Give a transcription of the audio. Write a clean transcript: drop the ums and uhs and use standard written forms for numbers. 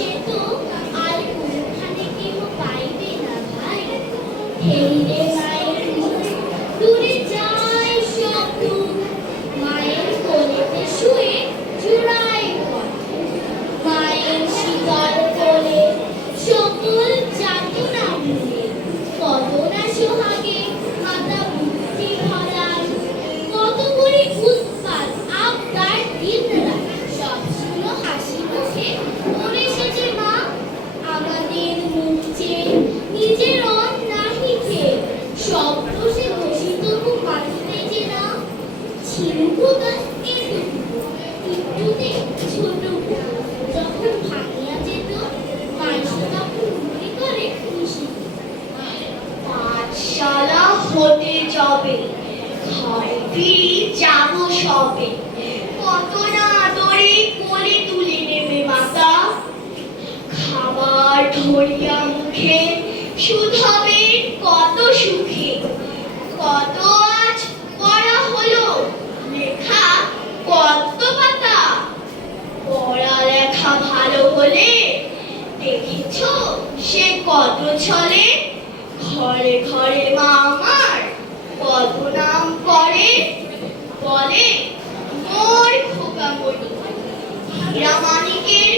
সে তো আর কোনখানে কেহ পাইবে না ভাই। হেইরে মায়ের মুখ, দূরে যায় স্বপ্ন, মায়ের কোলেতে শুয়ে জুড়াই ঘর। মায়ের শীতল কোলে সকল যাতনা ভুলে, কত না সোহাগে মাতা মুক্তি ধরায়। কত করে উৎপাত আবদার দিন রাত, সব ছিল হাসি মুখে মনে সেজে মা। আমাদের মুখ চেয়ে নিজের অন নাহি খেয়ে, সব দোষে দোষী তবু মানিতে যে না। ছিল খোদা এটুকু, একটুতে ছোট যখন ভাঙিয়া যেত, মানুষ তখন মনে করে খুশি। পাঠশালা হতে যাবে, ঘরে ফিরি যাব সবে। কত না আদরে কোলে তুলে নেবে মাতা, খাবার ধরিয়া মুখে শুধাবে কত সুখে। কত আজ পড়া হলো, লেখা কত পাতা। পড়া লেখা ভালো হলে দেখেছ সে কত ছলে। ঘরে ঘরে মা আমার কত নাম করে, বলে মোর খোকা মনি। হীরা মানিকের